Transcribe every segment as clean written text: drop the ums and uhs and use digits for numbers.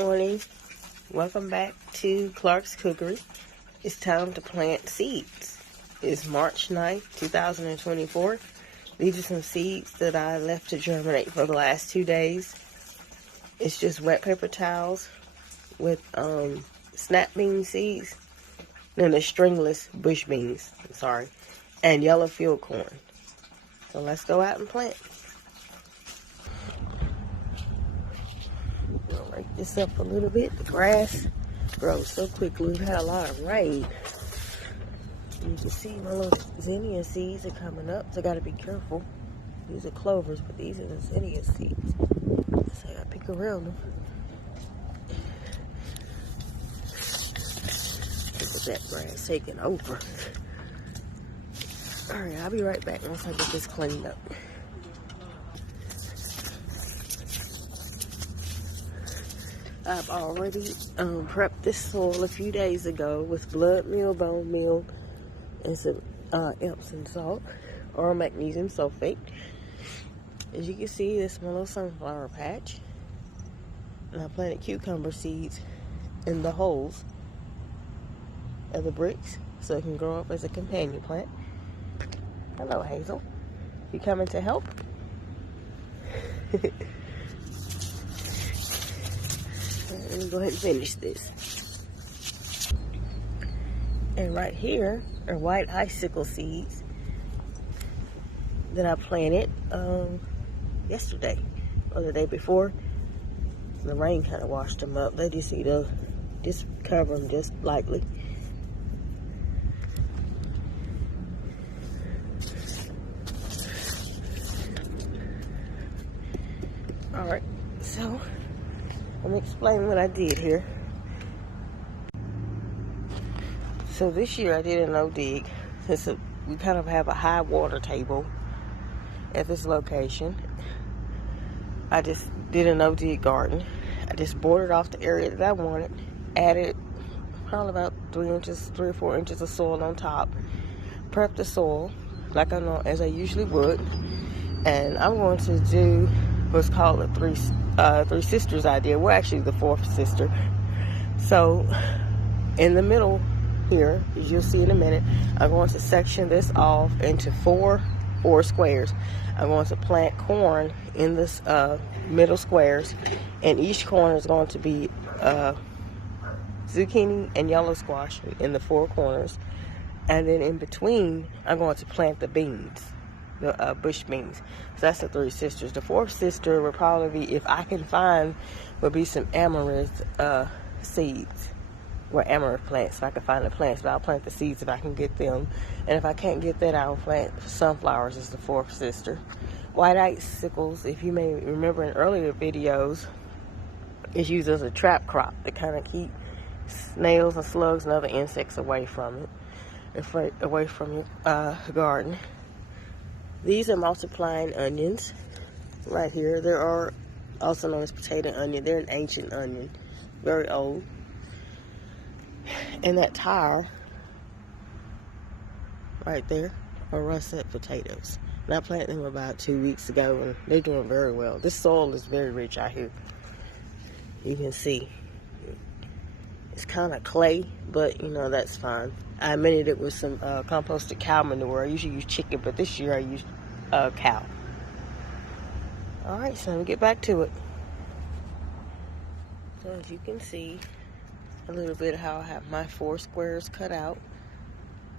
morning. Welcome back to Clark's Cookery. It's time to plant seeds. It's March 9th, 2024. These are some seeds that I left to germinate for the last 2 days. It's just wet paper towels with snap bean seeds. No, the stringless bush beans, I'm sorry, and yellow field corn. So let's go out and plant. I'll rake this up a little bit. The grass grows so quickly. We've had a lot of rain. You can see my little zinnia seeds are coming up, so I gotta be careful. These are clovers, but these are the zinnia seeds. So I gotta pick around them. Look at that grass taking over. Alright, I'll be right back once I get this cleaned up. I've already prepped this soil a few days ago with blood meal, bone meal, and some Epsom salt or magnesium sulfate. As you can see, this is my little sunflower patch. And I planted cucumber seeds in the holes of the bricks so it can grow up as a companion plant. Hello, Hazel. You coming to help? Let me go ahead and finish this. And right here are white icicle seeds that I planted yesterday or the day before. The rain kind of washed them up. They just need to just cover them just lightly. Alright, so let me explain what I did here. So this year I did a no dig. Since we kind of have a high water table at this location, I just did a no dig garden. I just bordered off the area that I wanted, added probably about 3 or 4 inches of soil on top, prepped the soil like I know as I usually would, and I'm going to do what's called a three sisters idea. We're actually the fourth sister. So in the middle here, as you'll see in a minute, I'm going to section this off into four squares. I'm going to plant corn in this middle squares, and each corner is going to be zucchini and yellow squash in the 4 corners, and then in between I'm going to plant the beans, the bush beans. So that's the 3 sisters. The 4th sister will probably be, if I can find, will be some amaranth seeds. Or amaranth plants, if I can find the plants, but I'll plant the seeds if I can get them. And if I can't get that, I'll plant sunflowers as the 4th sister. White icicles, if you may remember in earlier videos, is used as a trap crop to kind of keep snails and slugs and other insects away from it, away from your garden. These are multiplying onions right here. There are also known as potato onion. They're an ancient onion, very old. And that tire right there are russet potatoes. And I planted them about 2 weeks ago, and they're doing very well. This soil is very rich out here. You can see it's kind of clay, but you know, that's fine. I amended it with some composted cow manure. I usually use chicken, but this year I used cow. Alright, so let me get back to it. So as you can see, a little bit how I have my 4 squares cut out.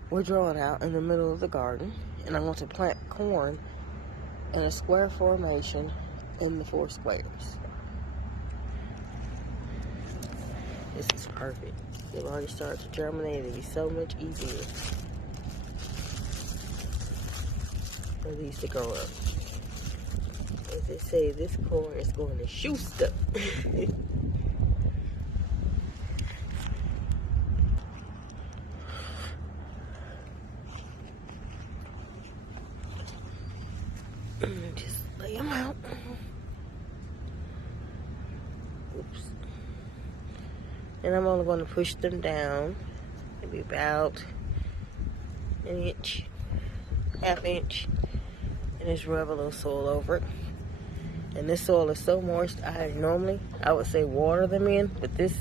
We're drawing out in the middle of the garden, and I'm going to plant corn in a square formation in the 4 squares. This is perfect. They've already started to germinate. It'll be so much easier for these to grow up. As they say, this corn is going to shoot up. Just lay them out. Oops. And I'm only going to push them down maybe about an inch, half inch, and just rub a little soil over it. And this soil is so moist, I would say water them in, but this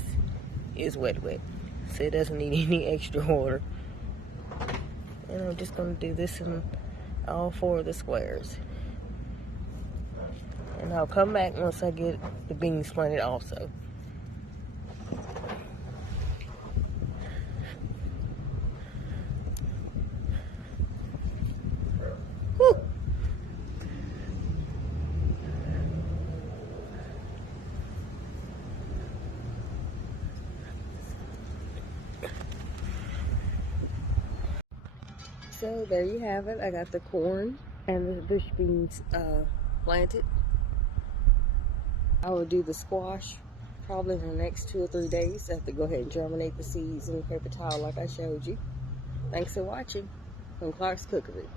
is wet. So it doesn't need any extra water. And I'm just going to do this in all 4 of the squares. And I'll come back once I get the beans planted also. Whew. So there you have it. I got the corn and the bush beans planted. I will do the squash probably in the next 2 or 3 days. I have to go ahead and germinate the seeds in a paper towel like I showed you. Thanks for watching from Clark's Cookery.